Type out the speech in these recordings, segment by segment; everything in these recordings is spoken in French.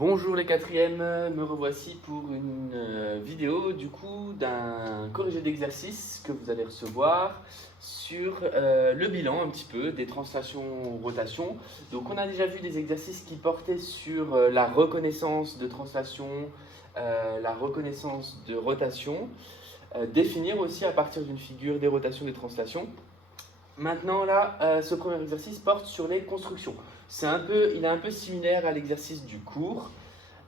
Bonjour les quatrièmes, me revoici pour une vidéo du coup d'un corrigé d'exercice que vous allez recevoir sur le bilan un petit peu des translations-rotations. Donc on a déjà vu des exercices qui portaient sur la reconnaissance de translation, la reconnaissance de rotation, définir aussi à partir d'une figure des rotations des translations. Maintenant là, ce premier exercice porte sur les constructions. Il est un peu similaire à l'exercice du cours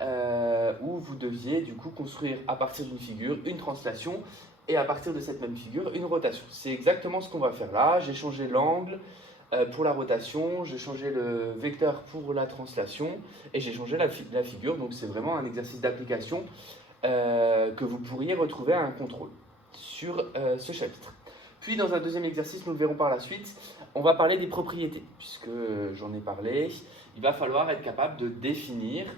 où vous deviez du coup construire à partir d'une figure une translation et à partir de cette même figure une rotation. C'est exactement ce qu'on va faire là. J'ai changé l'angle pour la rotation, j'ai changé le vecteur pour la translation et j'ai changé la figure. Donc c'est vraiment un exercice d'application que vous pourriez retrouver à un contrôle sur ce chapitre. Puis dans un deuxième exercice, nous le verrons par la suite, on va parler des propriétés. Puisque j'en ai parlé, il va falloir être capable de définir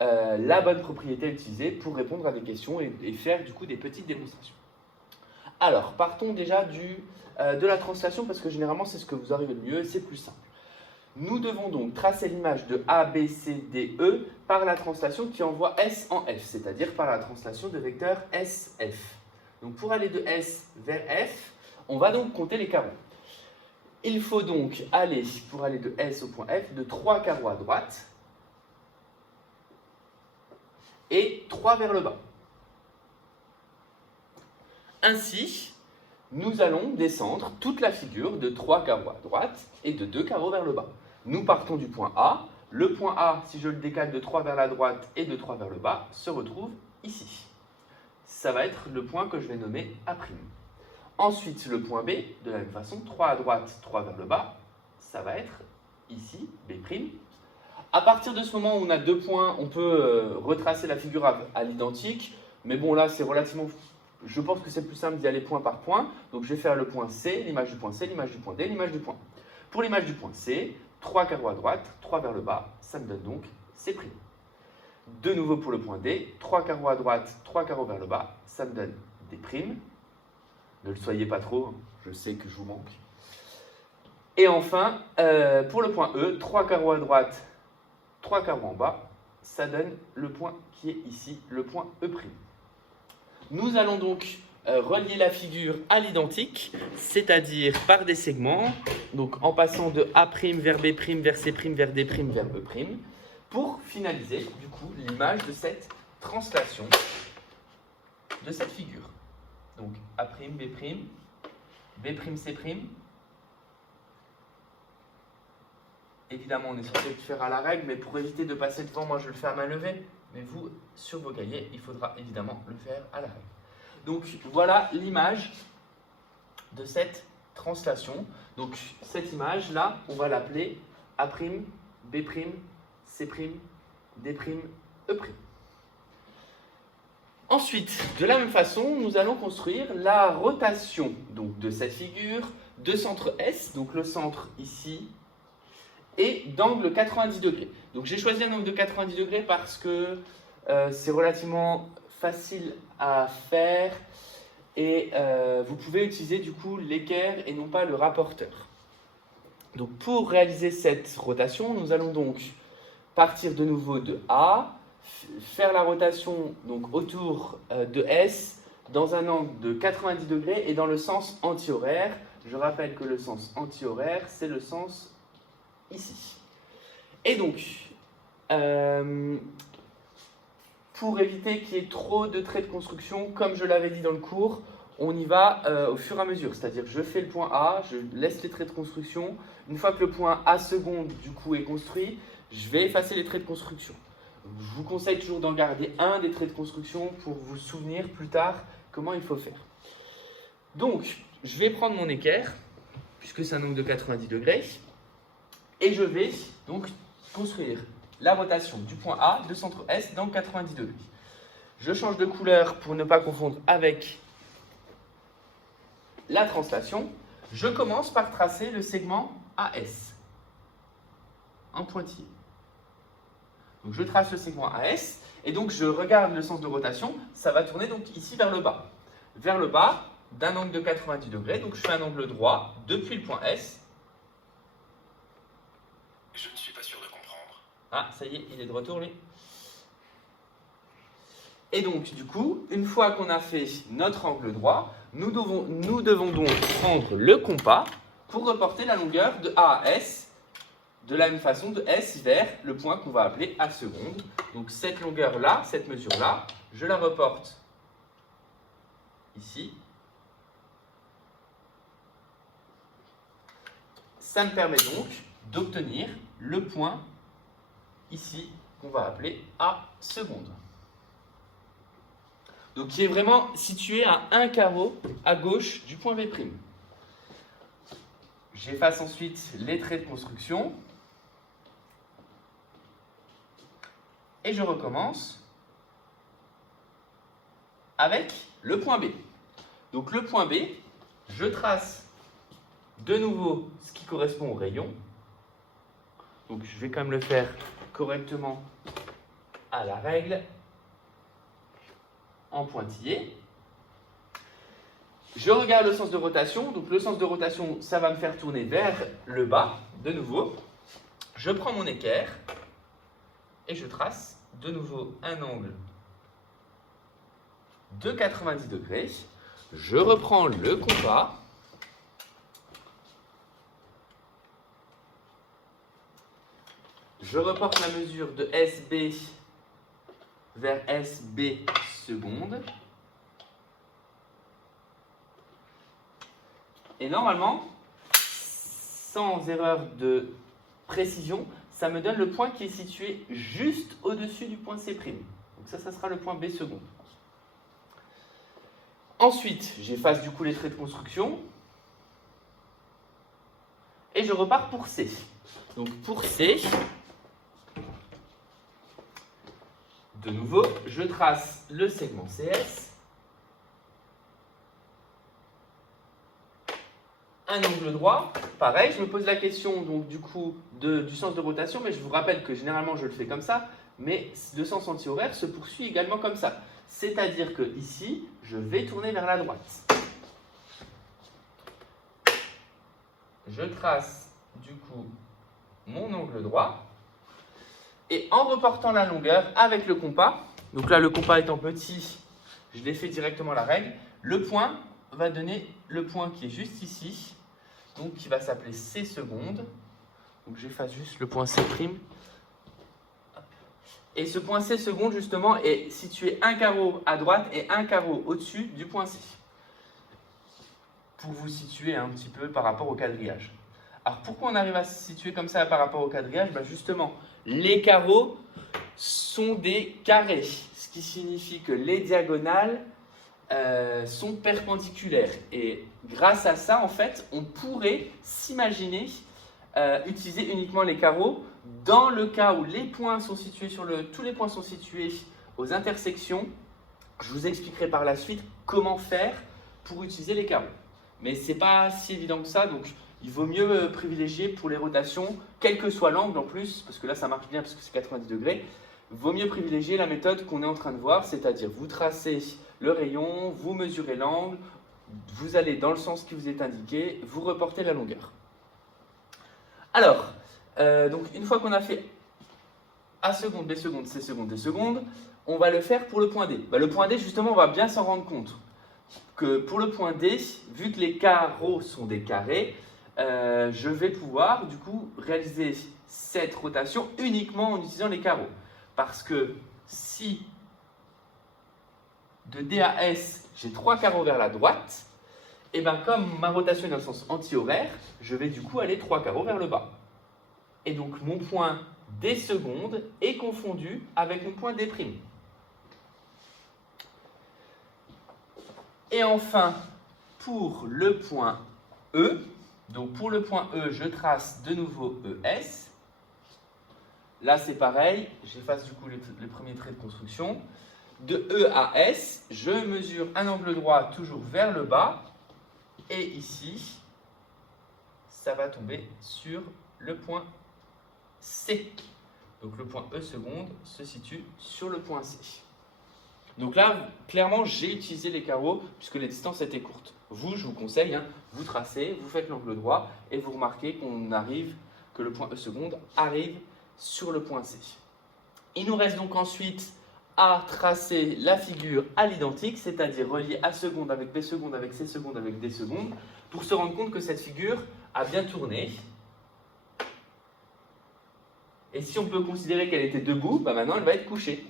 la bonne propriété à utiliser pour répondre à des questions et faire du coup des petites démonstrations. Alors, partons déjà de la translation parce que généralement c'est ce que vous arrivez le mieux et c'est plus simple. Nous devons donc tracer l'image de A, B, C, D, E par la translation qui envoie S en F, c'est-à-dire par la translation de vecteur SF. Donc pour aller de S vers F, on va donc compter les carreaux. Il faut donc aller, pour aller de S au point F, de 3 carreaux à droite et 3 vers le bas. Ainsi, nous allons descendre toute la figure de 3 carreaux à droite et de 2 carreaux vers le bas. Nous partons du point A. Le point A, si je le décale de 3 vers la droite et de 3 vers le bas, se retrouve ici. Ça va être le point que je vais nommer A'. Ensuite, le point B, de la même façon, 3 à droite, 3 vers le bas, ça va être ici, B'. À partir de ce moment où on a 2 points, on peut retracer la figure à l'identique, mais bon là c'est relativement, je pense que c'est plus simple d'y aller point par point, donc je vais faire le point C, l'image du point C, l'image du point D, l'image du point. Pour l'image du point C, 3 carreaux à droite, 3 vers le bas, ça me donne donc C'. De nouveau pour le point D, 3 carreaux à droite, 3 carreaux vers le bas, ça me donne D'. Ne le soyez pas trop, je sais que je vous manque. Et enfin, pour le point E, 3 carreaux à droite, 3 carreaux en bas, ça donne le point qui est ici, le point E'. Nous allons donc relier la figure à l'identique, c'est-à-dire par des segments, donc en passant de A' vers B', vers C', vers D', vers E', pour finaliser du coup l'image de cette translation de cette figure. Donc A', B', B', C'. Évidemment, on est censé le faire à la règle, mais pour éviter de passer devant, moi je le fais à main levée. Mais vous, sur vos cahiers, il faudra évidemment le faire à la règle. Donc voilà l'image de cette translation. Donc cette image-là, on va l'appeler A', B', C', D', E'. Ensuite, de la même façon, nous allons construire la rotation donc, de cette figure de centre S, donc le centre ici, et d'angle 90 degrés. Donc j'ai choisi un angle de 90 degrés parce que c'est relativement facile à faire et vous pouvez utiliser du coup l'équerre et non pas le rapporteur. Donc pour réaliser cette rotation, nous allons donc partir de nouveau de A, faire la rotation donc autour de S dans un angle de 90 degrés et dans le sens anti-horaire. Je rappelle que le sens anti-horaire, c'est le sens ici. Et donc, pour éviter qu'il y ait trop de traits de construction, comme je l'avais dit dans le cours, on y va au fur et à mesure. C'est-à-dire que je fais le point A, je laisse les traits de construction. Une fois que le point A seconde du coup est construit, je vais effacer les traits de construction. Je vous conseille toujours d'en garder un des traits de construction pour vous souvenir plus tard comment il faut faire. Donc, je vais prendre mon équerre, puisque c'est un angle de 90 degrés, et je vais donc construire la rotation du point A de centre S dans 90 degrés. Je change de couleur pour ne pas confondre avec la translation. Je commence par tracer le segment AS en pointillé. Donc je trace le segment AS et donc je regarde le sens de rotation, ça va tourner donc ici vers le bas. Vers le bas d'un angle de 90 degrés, donc je fais un angle droit depuis le point S. Je ne suis pas sûr de comprendre. Ah, ça y est, il est de retour lui. Et donc, du coup, une fois qu'on a fait notre angle droit, nous devons donc prendre le compas pour reporter la longueur de A à S, de la même façon de S vers le point qu'on va appeler A seconde. Donc cette longueur-là, cette mesure-là, je la reporte ici. Ça me permet donc d'obtenir le point ici qu'on va appeler A seconde. Donc qui est vraiment situé à un carreau à gauche du point B'. J'efface ensuite les traits de construction. Et je recommence avec le point B. Donc le point B, je trace de nouveau ce qui correspond au rayon. Donc je vais quand même le faire correctement à la règle, en pointillé. Je regarde le sens de rotation. Donc le sens de rotation, ça va me faire tourner vers le bas, de nouveau. Je prends mon équerre et je trace de nouveau un angle de 90 degrés. Je reprends le compas. Je reporte la mesure de SB vers SB seconde. Et normalement, sans erreur de précision, ça me donne le point qui est situé juste au-dessus du point C'. Donc ça sera le point B seconde. Ensuite, j'efface du coup les traits de construction. Et je repars pour C. Donc pour C, de nouveau, je trace le segment CS. Un angle droit, pareil, je me pose la question donc du coup du sens de rotation, mais je vous rappelle que généralement je le fais comme ça, mais le sens anti-horaire se poursuit également comme ça. C'est-à-dire que ici, je vais tourner vers la droite. Je trace du coup mon angle droit, et en reportant la longueur avec le compas, donc là le compas étant petit, je l'ai fait directement à la règle, le point va donner le point qui est juste ici, donc qui va s'appeler C seconde. Donc j'efface juste le point C'. Et ce point C seconde justement est situé un carreau à droite et un carreau au-dessus du point C. Pour vous situer un petit peu par rapport au quadrillage. Alors pourquoi on arrive à se situer comme ça par rapport au quadrillage? Justement, les carreaux sont des carrés, ce qui signifie que les diagonales sont perpendiculaires. Et grâce à ça, en fait, on pourrait s'imaginer utiliser uniquement les carreaux dans le cas où les points sont situés tous les points sont situés aux intersections. Je vous expliquerai par la suite comment faire pour utiliser les carreaux. Mais ce n'est pas si évident que ça, donc il vaut mieux privilégier pour les rotations, quel que soit l'angle en plus, parce que là ça marche bien parce que c'est 90 degrés, il vaut mieux privilégier la méthode qu'on est en train de voir, c'est-à-dire vous tracez le rayon, vous mesurez l'angle, vous allez dans le sens qui vous est indiqué, vous reportez la longueur. Alors, donc une fois qu'on a fait A seconde, B seconde, C seconde, D seconde, on va le faire pour le point D. Le point D, justement, on va bien s'en rendre compte que pour le point D, vu que les carreaux sont des carrés, je vais pouvoir du coup réaliser cette rotation uniquement en utilisant les carreaux. Parce que si de D à S, j'ai 3 carreaux vers la droite, et bien comme ma rotation est dans le sens anti-horaire, je vais du coup aller 3 carreaux vers le bas. Et donc mon point D seconde est confondu avec mon point D'. Et enfin, pour le point E, donc pour le point E, je trace de nouveau ES. Là, c'est pareil, j'efface du coup les premiers traits de construction. De E à S, je mesure un angle droit toujours vers le bas. Et ici, ça va tomber sur le point C. Donc le point E seconde se situe sur le point C. Donc là, clairement, j'ai utilisé les carreaux puisque les distances étaient courtes. Vous, je vous conseille, vous tracez, vous faites l'angle droit et vous remarquez que le point E seconde arrive sur le point C. Il nous reste donc ensuite à tracer la figure à l'identique, c'est-à-dire relier A seconde avec B seconde avec C seconde avec D seconde, pour se rendre compte que cette figure a bien tourné. Et si on peut considérer qu'elle était debout, bah maintenant elle va être couchée.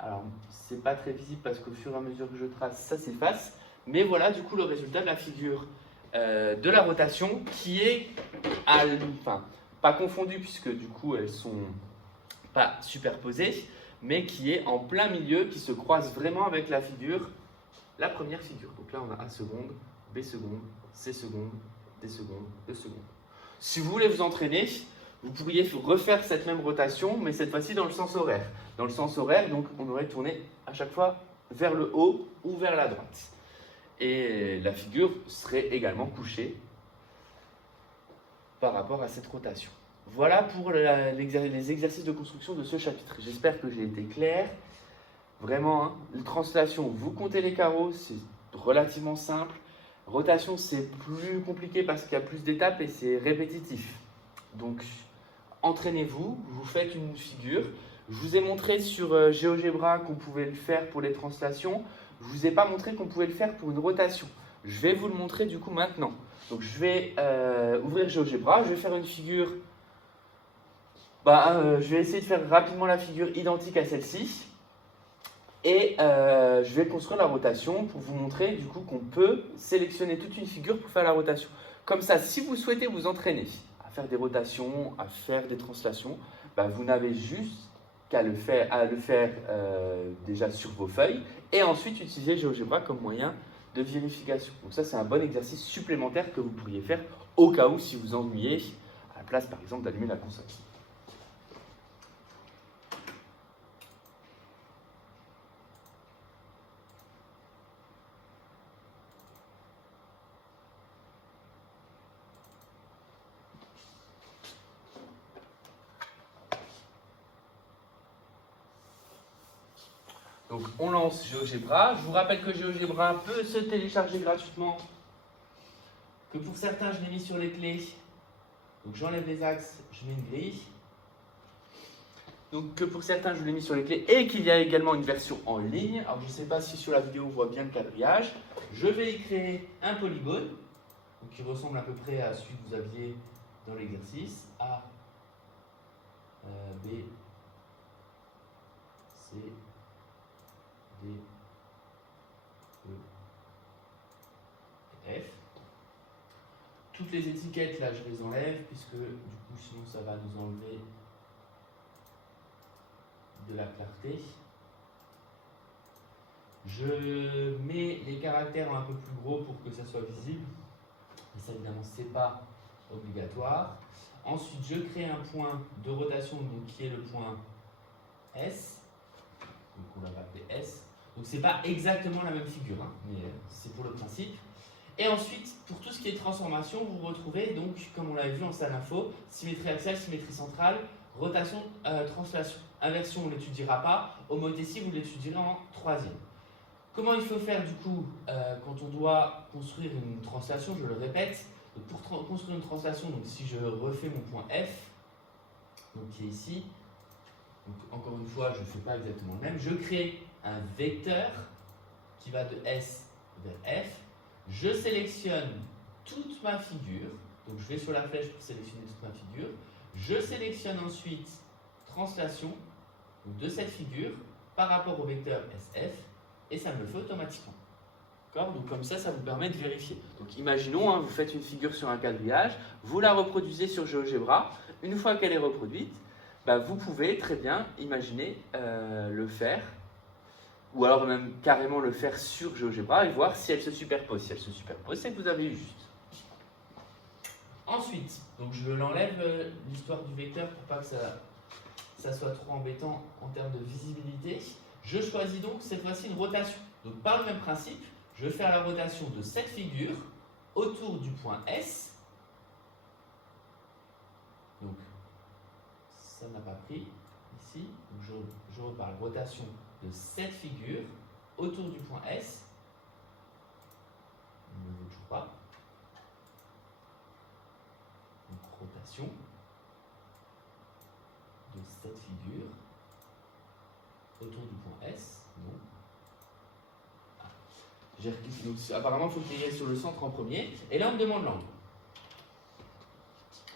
Alors, c'est pas très visible parce qu'au fur et à mesure que je trace, ça s'efface. Mais voilà du coup le résultat de la figure de la rotation qui est, enfin, pas confondue puisque du coup elles sont pas superposées, mais qui est en plein milieu, qui se croise vraiment avec la figure, la première figure. Donc là on a A seconde, B seconde, C seconde, D seconde, E seconde. Si vous voulez vous entraîner, vous pourriez refaire cette même rotation, mais cette fois-ci dans le sens horaire. Dans le sens horaire, donc on aurait tourné à chaque fois vers le haut ou vers la droite. Et la figure serait également couchée par rapport à cette rotation. Voilà pour les exercices de construction de ce chapitre. J'espère que j'ai été clair. Vraiment, hein, une translation, vous comptez les carreaux, c'est relativement simple. Rotation, c'est plus compliqué parce qu'il y a plus d'étapes et c'est répétitif. Donc, entraînez-vous, vous faites une figure. Je vous ai montré sur GeoGebra qu'on pouvait le faire pour les translations. Je ne vous ai pas montré qu'on pouvait le faire pour une rotation. Je vais vous le montrer du coup maintenant. Donc, je vais ouvrir GeoGebra, je vais faire une figure. Je vais essayer de faire rapidement la figure identique à celle-ci. Et je vais construire la rotation pour vous montrer du coup qu'on peut sélectionner toute une figure pour faire la rotation. Comme ça, si vous souhaitez vous entraîner à faire des rotations, à faire des translations, vous n'avez juste qu'à le faire, déjà sur vos feuilles et ensuite utiliser GeoGebra comme moyen de vérification. Donc ça, c'est un bon exercice supplémentaire que vous pourriez faire au cas où si vous ennuyez, à la place par exemple d'allumer la console. Donc on lance GeoGebra. Je vous rappelle que GeoGebra peut se télécharger gratuitement. Que pour certains, je l'ai mis sur les clés. Donc j'enlève les axes, je mets une grille. Donc que pour certains, je l'ai mis sur les clés et qu'il y a également une version en ligne. Alors je ne sais pas si sur la vidéo on voit bien le quadrillage. Je vais y créer un polygone donc, qui ressemble à peu près à celui que vous aviez dans l'exercice. A, B, C, D, E, et F. Toutes les étiquettes là, je les enlève puisque du coup sinon ça va nous enlever de la clarté. Je mets les caractères un peu plus gros pour que ça soit visible. Mais ça évidemment c'est pas obligatoire. Ensuite je crée un point de rotation donc, qui est le point S. Donc on va l'appeler S. Donc c'est pas exactement la même figure, hein, mais c'est pour le principe. Et ensuite, pour tout ce qui est transformation, vous retrouvez donc, comme on l'avait vu en salle info, symétrie axiale, symétrie centrale, rotation, translation. Inversion, on ne l'étudiera pas. Homothétie, vous l'étudierez en troisième. Comment il faut faire du coup quand on doit construire une translation, je le répète. Donc, pour construire une translation, donc si je refais mon point F, donc qui est ici, donc encore une fois, je ne fais pas exactement le même. Je crée un vecteur qui va de S vers F. Je sélectionne toute ma figure, donc je vais sur la flèche pour sélectionner toute ma figure. Je sélectionne ensuite translation de cette figure par rapport au vecteur SF et ça me le fait automatiquement. Donc comme ça vous permet de vérifier. Donc imaginons, hein, vous faites une figure sur un quadrillage, vous la reproduisez sur GeoGebra. Une fois qu'elle est reproduite, vous pouvez très bien imaginer le faire ou alors même carrément le faire sur GeoGebra et voir si elle se superpose. Si elle se superpose, c'est que vous avez eu juste. Ensuite, donc je l'enlève l'histoire du vecteur pour pas que ça soit trop embêtant en termes de visibilité. Je choisis donc cette fois-ci une rotation. Donc par le même principe, je vais faire la rotation de cette figure autour du point S. Donc ça n'a pas pris ici. Donc je reparle rotation de cette figure autour du point S. On ne veut toujours pas. Donc rotation de cette figure autour du point S. Non. Donc, apparemment, il faut tirer sur le centre en premier. Et là, on me demande l'angle.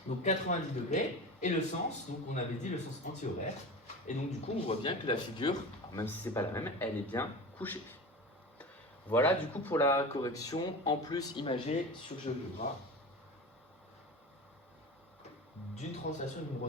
Donc 90 degrés. Et le sens, donc on avait dit le sens anti-horaire. Et donc du coup, on voit bien que la figure, même si ce n'est pas la même, elle est bien couchée. Voilà du coup pour la correction, en plus imagée sur GeoGebra d'une translation d'une